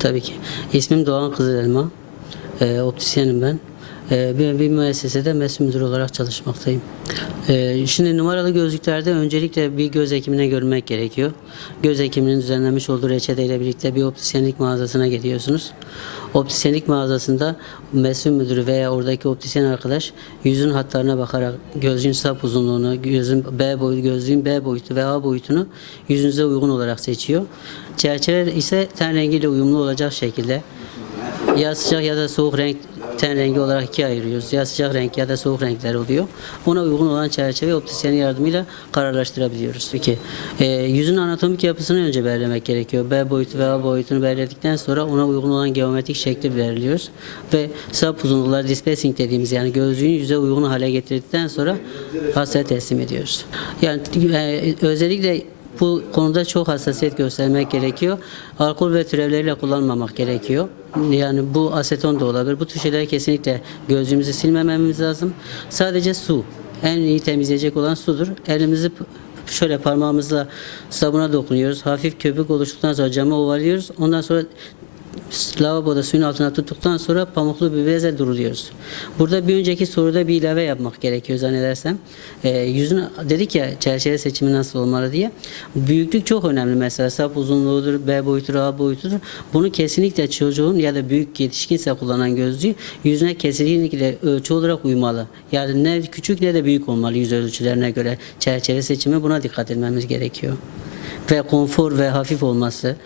Tabii ki. İsmim Doğan Kızılelma. Ee, optisyenim ben. Ee, bir, bir müessesede mesul müdür olarak çalışmaktayım. Ee, şimdi numaralı gözlüklerde öncelikle bir göz hekimine görünmek gerekiyor. Göz hekiminin düzenlemiş olduğu reçeteyle birlikte bir optisyenlik mağazasına gidiyorsunuz. Optisyenlik mağazasında mesul müdürü veya oradaki optisyen arkadaş yüzün hatlarına bakarak gözün sap uzunluğunu, gözün B boyutu, gözlüğün B boyutu ve A boyutunu yüzünüze uygun olarak seçiyor. Çerçeve ise ten rengiyle uyumlu olacak şekilde ya sıcak ya da soğuk renk ten rengi olarak ikiye ayırıyoruz. Ya sıcak renk ya da soğuk renkler oluyor. Ona uygun olan çerçeve optisyenin yardımıyla kararlaştırabiliyoruz. Peki e, yüzün anatomik yapısını önce belirlemek gerekiyor. B boyutu ve A boyutunu belirledikten sonra ona uygun olan geometrik şekli belirliyoruz. Ve sap uzunlukları dispacing dediğimiz yani gözlüğün yüze uygun hale getirdikten sonra hastaya teslim ediyoruz. Yani e, özellikle bu konuda çok hassasiyet göstermek gerekiyor. Alkol ve türevleriyle kullanmamak gerekiyor. Yani bu aseton da olabilir. Bu tür şeyleri kesinlikle gözlüğümüzü silmememiz lazım. Sadece su. En iyi temizleyecek olan sudur. Elimizi şöyle parmağımızla sabuna dokunuyoruz. Hafif köpük oluştuktan sonra cama ovalıyoruz. Ondan sonra lavaboda suyun altına tuttuktan sonra pamuklu bir bezle duruluyoruz. Burada bir önceki soruda bir ilave yapmak gerekiyor zannedersem. Ee, yüzün dedik ya çerçeve seçimi nasıl olmalı diye. Büyüklük çok önemli mesela. Sap uzunluğudur, B boyutudur, A boyutudur. Bunu kesinlikle çocuğun ya da büyük yetişkinse kullanan gözlüğü yüzüne kesinlikle ölçü olarak uymalı. Yani ne küçük ne de büyük olmalı yüz ölçülerine göre çerçeve seçimi buna dikkat etmemiz gerekiyor ve konfor ve hafif olması,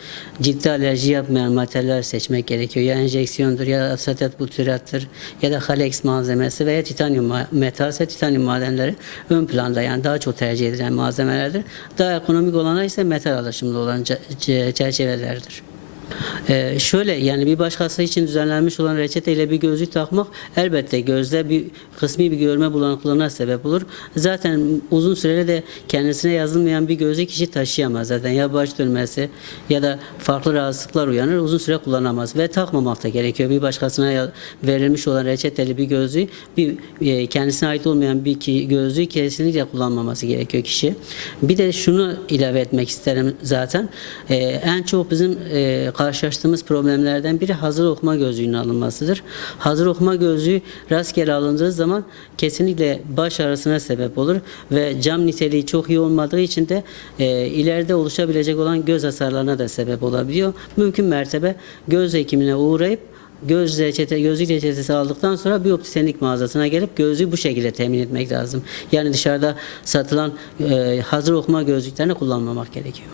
ciltte alerji yapmayan materyaller seçmek gerekiyor. Ya enjeksiyondur ya asetat butyrattır ya da Halex malzemesi veya titanyum metalse titanyum madenleri ön planda yani daha çok tercih edilen malzemelerdir. Daha ekonomik olanlar ise metal alaşımlı olan çerçevelerdir. Ee, şöyle yani bir başkası için düzenlenmiş olan reçeteyle bir gözlük takmak elbette gözde bir kısmi bir görme bulanıklığına sebep olur. Zaten uzun süreli de kendisine yazılmayan bir gözlük kişi taşıyamaz zaten ya baş dönmesi ya da farklı rahatsızlıklar uyanır uzun süre kullanamaz ve takmamak da gerekiyor. Bir başkasına verilmiş olan reçeteli bir gözlüğü bir e, kendisine ait olmayan bir gözlüğü kesinlikle kullanmaması gerekiyor kişi. Bir de şunu ilave etmek isterim zaten. Ee, en çok bizim e, karşılaştığımız problemlerden biri hazır okuma gözlüğünün alınmasıdır. Hazır okuma gözlüğü rastgele alındığı zaman kesinlikle baş ağrısına sebep olur ve cam niteliği çok iyi olmadığı için de e, ileride oluşabilecek olan göz hasarlarına da sebep olabiliyor. Mümkün mertebe göz hekimine uğrayıp göz reçete, gözlük reçetesi aldıktan sonra bir optisyenlik mağazasına gelip gözlüğü bu şekilde temin etmek lazım. Yani dışarıda satılan e, hazır okuma gözlüklerini kullanmamak gerekiyor.